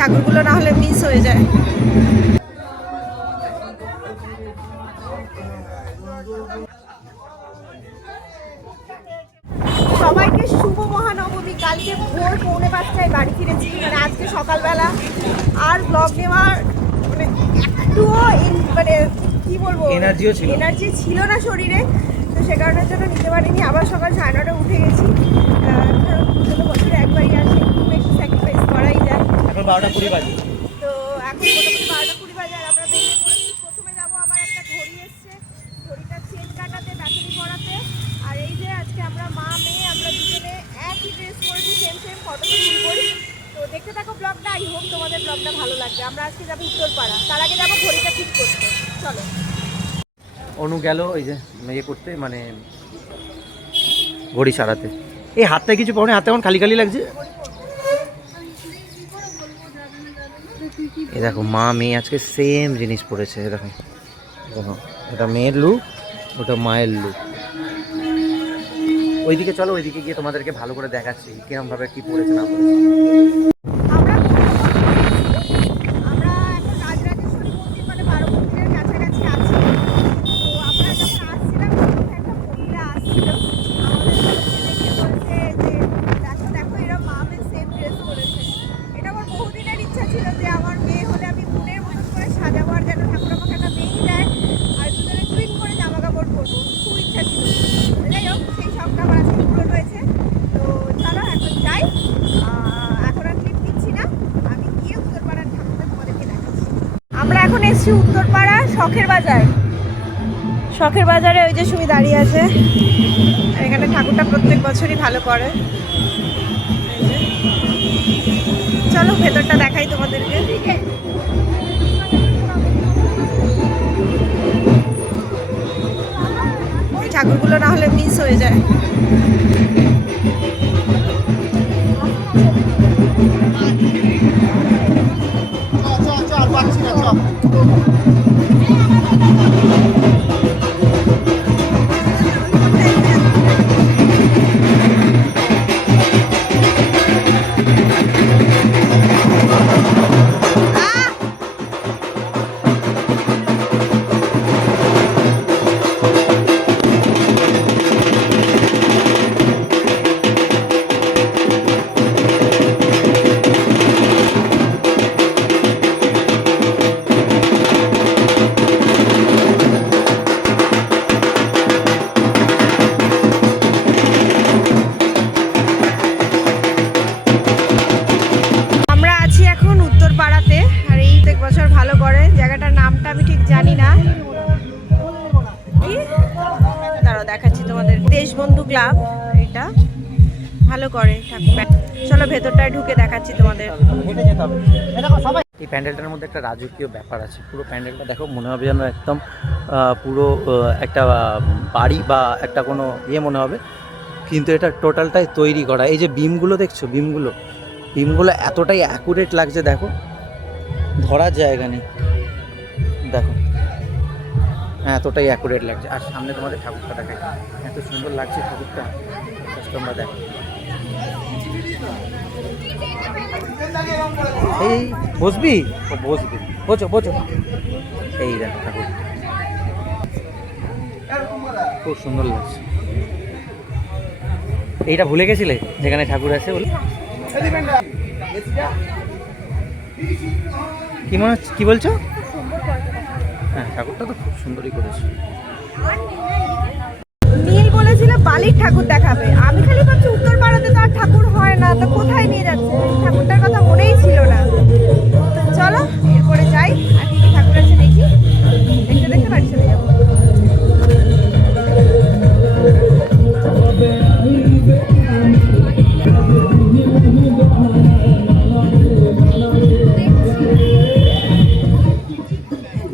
ঠাকুরগুলো না হলে মিস হয়ে যায়। সবাইকে শুভ মহানবমী। কালকে ভোর 4:45টায় বাড়ি ফিরেছি, মানে আজকে সকালবেলা। আর ব্লগ নেওয়ার মানে একটুও মানে কি বলবো, এনার্জি ছিল না শরীরে, তো সে কারণের জন্য নিতে পারিনি। আবার সকাল 9:30টায় উঠে গেছি, কারণ বছরে একবারই আসে, একটু বেশি স্যাক্রিফাইস করাই যায়। এখন 12:20 বাজে, তো এখন মোটামুটি 12:20 বাজে। আর আমরা বেরিয়ে পড়েছি। প্রথমে যাবো, আমার একটা ঘড়ি এসছে, ঘড়িটা চেন কাটাতে, ব্যাটারি করাতে। আর এই যে আজকে আমরা মা মেয়ে আমরা দুজনে একই ড্রেস পরেছি, সেম ফটো শুট করি। তো দেখতে থাকো ব্লগটা। আই হোপ তোমাদের ব্লগটা ভালো লাগবে। আমরা আজকে যাবো উত্তরপাড়া, তার আগে যাবো ঘড়িটা ঠিক করতে। চলো। অনু গেল ওই যে ইয়ে করতে, মানে ঘড়ি সারাতে। এই হাতটা কিছু পাওনি, হাতে এখন খালি খালি লাগছে। এই দেখো মা মেয়ে আজকে সেম জিনিস পরেছে। দেখো দেখো, এটা মেয়ের লুক, ওটা মায়ের লুক। ওইদিকে চলো, ওইদিকে গিয়ে তোমাদেরকে ভালো করে দেখাচ্ছি কিরম ভাবে কি পড়েছে না পড়েছে। এখন এসছি উত্তরপাড়া শখের বাজার। শখের বাজারে ওই যে সুমি দাঁড়িয়ে আছে। আর এখানে ঠাকুরটা প্রত্যেক বছরই ভালো করে। চলো ভেতরটা দেখাই তোমাদেরকে। ওই ঠাকুরগুলো না হলে মিস হয়ে যায়। দেখাচ্ছি তোমাদের, দেশবন্ধু ক্লাব এটা ভালো করে ঠাকুর। চলো ভেতরটায় ঢুকে দেখাচ্ছি তোমাদের। এই প্যান্ডেলটার মধ্যে একটা রাজকীয় ব্যাপার আছে। পুরো প্যান্ডেলটা দেখো, মনে হবে যেন একদম পুরো একটা বাড়ি বা একটা কোনো ইয়ে মনে হবে, কিন্তু এটা টোটালটাই তৈরি করা। এই যে বিমগুলো দেখছো, বিমগুলো এতটাই অ্যাকুরেট লাগছে, দেখো ধরার জায়গা নেই। দেখো এতটাই অ্যাকুরেট লাগছে। আর সামনে তোমাদের ঠাকুরটা দেখায়, এত সুন্দর লাগছে ঠাকুরটা, তোমরা দেখো। এই বসবি, ও বসবি, বোঝো বোঝো। এই দেখো ঠাকুর, খুব সুন্দর লাগছে। এইটা ভুলে গেছিলে যেখানে ঠাকুর আছে বলে? কি মনে হচ্ছে, কি বলছো? হ্যাঁ ঠাকুরটা তো খুব সুন্দরই করেছে। নীল বলেছিল বালির ঠাকুর দেখাবে, আমি খালি ভাবছি উত্তরপাড়াতে তো আর ঠাকুর হয় না, তো কোথায় নিয়ে যাচ্ছে? ঠাকুরটার কথা মনেই ছিল না। তো চলো এরপরে যাই, আর কি ঠাকুর আছে দেখি, দেখতে দেখতে বাড়ি চলে যাবো।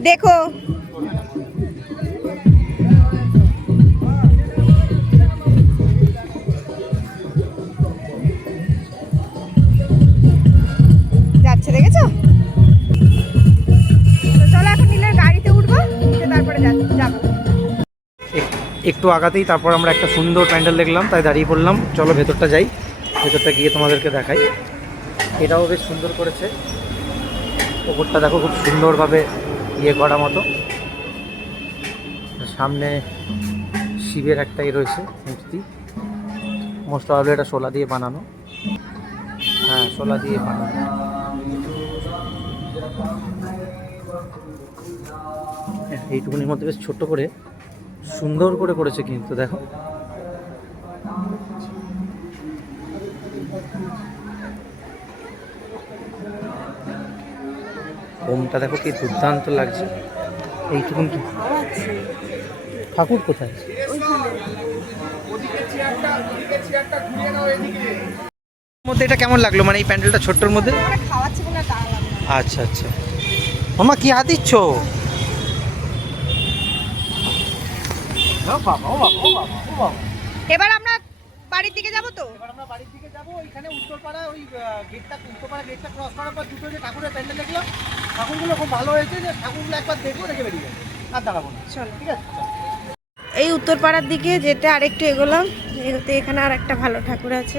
দেখো যাচ্ছে, দেখেছো? চলো এখন নীলের গাড়িতে উঠবো, তারপরে যাবো। একটু আগাতেই তারপর আমরা একটা সুন্দর প্যান্ডেল দেখলাম, তাই দাঁড়িয়ে পড়লাম। চলো ভেতরটা যাই, ভেতরটা গিয়ে তোমাদেরকে দেখাই। এটাও বেশ সুন্দর করেছে, ওপরটা দেখো খুব সুন্দরভাবে ইয়ে করা মতো। সামনে শিবের একটাই রয়েছে মূর্তি, মোস্ট প্রবাবলি এটা শোলা দিয়ে বানানো। হ্যাঁ, শোলা দিয়ে বানানো। এইটুকুনির মধ্যে বেশ ছোট্ট করে সুন্দর করে করেছে কিন্তু দেখো। ওমটা দেখো কি দুর্দান্ত লাগছে। এইটুকুন কি ঠাকুর কোথায়? মধ্যে এটা কেমন লাগলো, মানে এই প্যান্ডেলটা ছোট্টর মধ্যে? আচ্ছা আচ্ছা। মামা কি হাত দিচ্ছ? এবার আমরা বাড়ির দিকে যাব তো। এবার আমরা বাড়ির দিকে যাব। ওইখানে উত্তরপাড়া ওই উত্তরপাড়া গেটটা ক্রস করার পর দুটো যে ঠাকুরের প্যান্ডেল দেখলাম, ঠাকুরগুলো খুব ভালো হয়েছে, যে ঠাকুরগুলো একবার দেখবো, দেখে বেরিয়ে যাবো, আর দাঁড়াবো না। চলো, ঠিক আছে। এই উত্তরপাড়ার দিকে যেটা আরেকটু এগোলাম, এগোতে এখানে আর একটা ভালো ঠাকুর আছে।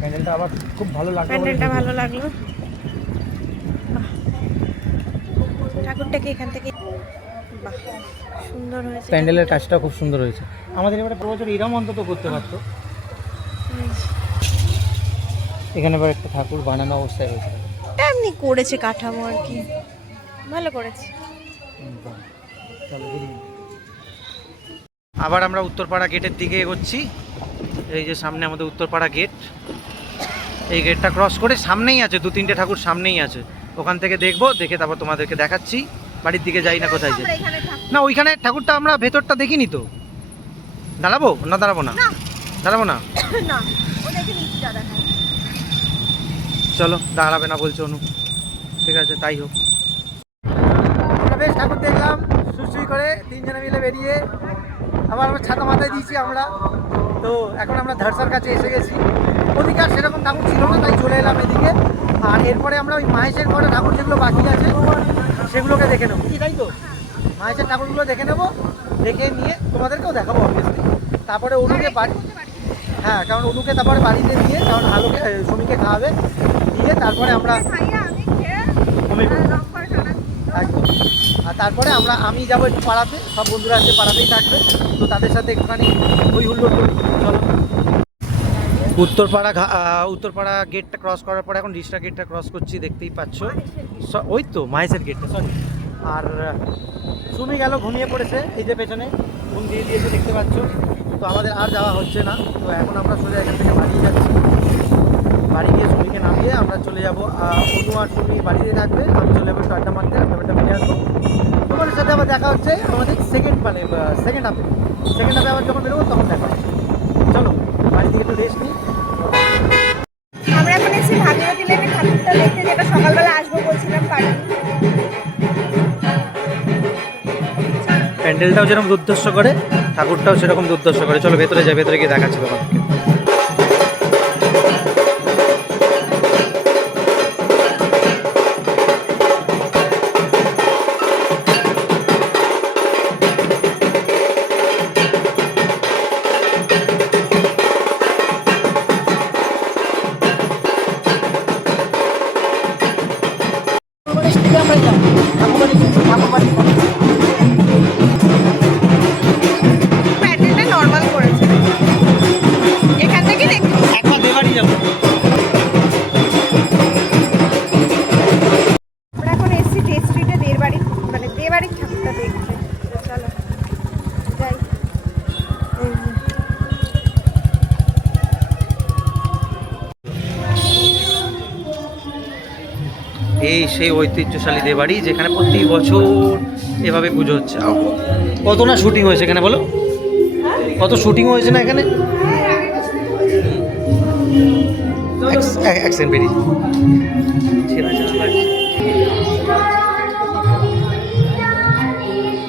প্যান্ডেলটা আবার খুব ভালো লাগলো। প্যান্ডেলটা ভালো লাগলো। বাহ, ঠাকুরটাকে এখান থেকে বাহ সুন্দর হয়েছে। প্যান্ডেলের কাজটা খুব সুন্দর হয়েছে। আমাদের এবারে পুরো বছর এরম অন্তত করতে পারতো। এখানে আবার একটা ঠাকুর বানানো অবস্থায় রয়েছে। এমনি করেছে কাঠামো আর কি, ভালো করেছে। আবার আমরা উত্তরপাড়া গেটের দিকে এগোচ্ছি। এই যে সামনে আমাদের উত্তরপাড়া গেট। এই গেটটা ক্রস করে সামনেই আছে, 2-3টে ঠাকুর সামনেই আছে। ওখান থেকে দেখবো, দেখে তারপর তোমাদেরকে দেখাচ্ছি। বাড়ির দিকে যাই না, কোথায় যাই না। ওইখানে ঠাকুরটা আমরা ভেতরটা দেখিনি তো। দাঁড়াবো না? দাঁড়াবো না, দাঁড়াবো না। চলো, দাঁড়াবে না বলছো অনু, ঠিক আছে তাই হোক। আমরা বেশ ঠাকুর দেখলাম সুশ্রী করে, 3 জনে মিলে বেরিয়ে। আবার আমরা ছাতা মাথায় দিয়েছি আমরা তো। এখন আমরা ধারসার কাছে এসে গেছি। ওদিকে আর সেরকম ঠাকুর ছিল না, তাই চলে এলাম এদিকে। আর এরপরে আমরা ওই মাহেশের ঘরে ঠাকুর যেগুলো বাকি আছে সেগুলোকে দেখে নেবো, কি তাই তো? মাহেশের ঠাকুরগুলো দেখে নেবো, দেখে নিয়ে তোমাদেরকেও দেখাবো অবভিয়াসলি। তারপরে অনুকে বাড়ি, হ্যাঁ, কারণ অনুকে তারপরে বাড়িতে দিয়ে, কারণ আলোকে শ্রমিককে খাওয়াবে, দিয়ে তারপরে আমরা আর তারপরে আমি যাবো একটু পাড়াতে। সব বন্ধুরা আছে পাড়াতেই থাকবে, তো তাদের সাথে একটুখানি ওই হুল্লোড় করি। চলো। উত্তরপাড়া গেটটা ক্রস করার পরে এখন রিস্টা গেটটা ক্রস করছি, দেখতেই পাচ্ছ। ওই তো মাহেশের গেটটা, সরি। আর সুমি গেল, ঘুমিয়ে পড়েছে এই যে পেছনে, ঘুম দিয়ে দিয়েছে দেখতে পাচ্ছ। তো আমাদের আর যাওয়া হচ্ছে না। তো এখন আমরা সোজা এখান থেকে বাড়িয়ে যাচ্ছি। বাড়ি গিয়ে সুমিকে নামিয়ে আমরা চলে যাবো। অনু আর সুমি বাড়িতে থাকবে, আমি চলে যাবো একটু আড্ডা মারতে, আড্ডা মিলে আসবো। তোমাদের সাথে আবার দেখা হচ্ছে আমাদের সেকেন্ড হাফে আবার যখন বেরোবো তখন দেখা হচ্ছে। চলো বাড়ি থেকে একটু রেস্ট নিই। আমরা এখন এসেছি ভাগীরথী লেনে ঠাকুরটা দেখতে, যেটা সকালবেলা আসবো বলছিলাম, পারি। প্যান্ডেলটাও যেরকম দুর্দর্শ করে, ঠাকুরটাও সেরকম দুর্দর্শ করে। চলো ভেতরে যাই, ভেতরে গিয়ে দেখাচ্ছি তোমাদেরকে। প্যান্ডেলটা নর্মাল করেছে, এখান থেকে দেখতে একবার দেবাড়ি যাবো। আমরা এখন এসেছি ডে স্ট্রিটে দেবাড়ির ঠাকুরটা দেখতে। চলো যাই। এই সেই ঐতিহ্যশালী দেবাড়ি, যেখানে প্রতি বছর এভাবে পুজো হচ্ছে। কত না শুটিং হয়েছে এখানে, বলো? কত শুটিং হয়েছে না এখানে? অ্যাকসেন্ট বেরিয়ে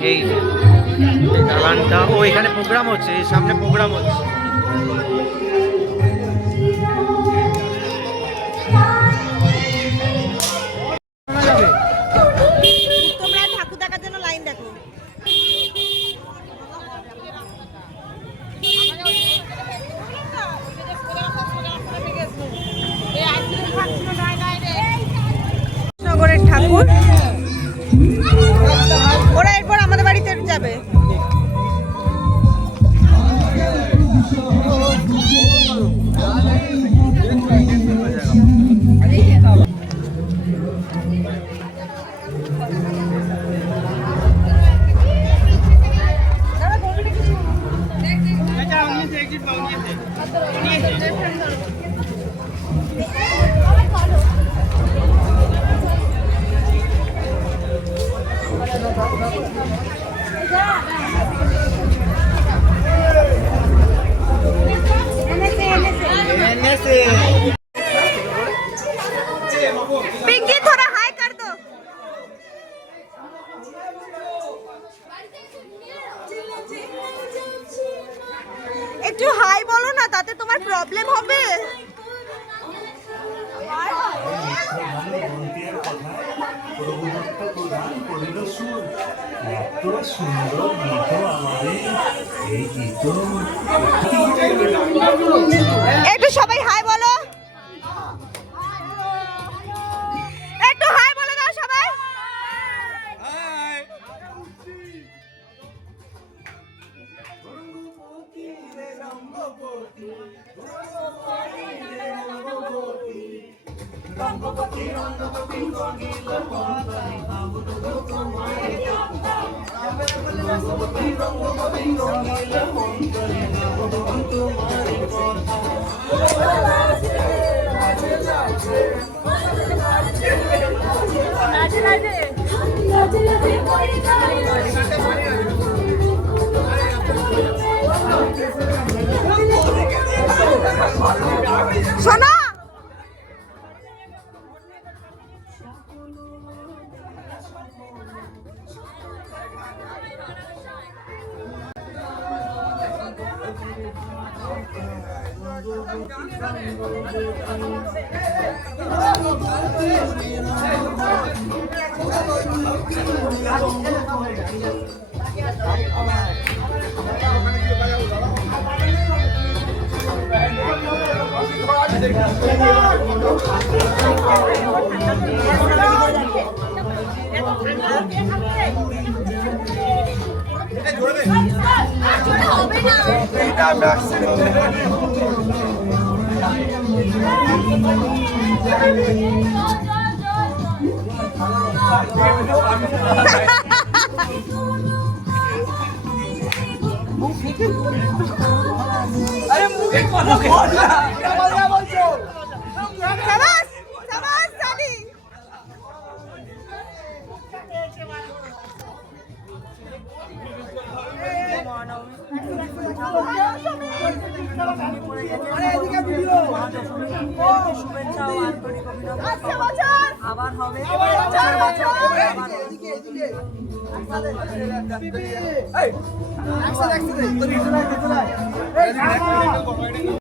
এই দালানটা, ও এখানে প্রোগ্রাম হচ্ছে, সামনে প্রোগ্রাম হচ্ছে। তোমরা ঠাকুর দেখার জন্য লাইন দেখো। কৃষ্ণনগরের ঠাকুর যাবে। पिंकी थोड़ा हाय कर दो। একটু হাই বলো না, তাতে তোমার প্রবলেম হবে। একটু সবাই হাই বলো, একটু হাই বলে দাও সবাই। শোনো अरे मुझे কথা বল না क्या বলছো শাবাশ শাবাশ জানি। আচ্ছা বছর আবার হবে এই একসাথে তোর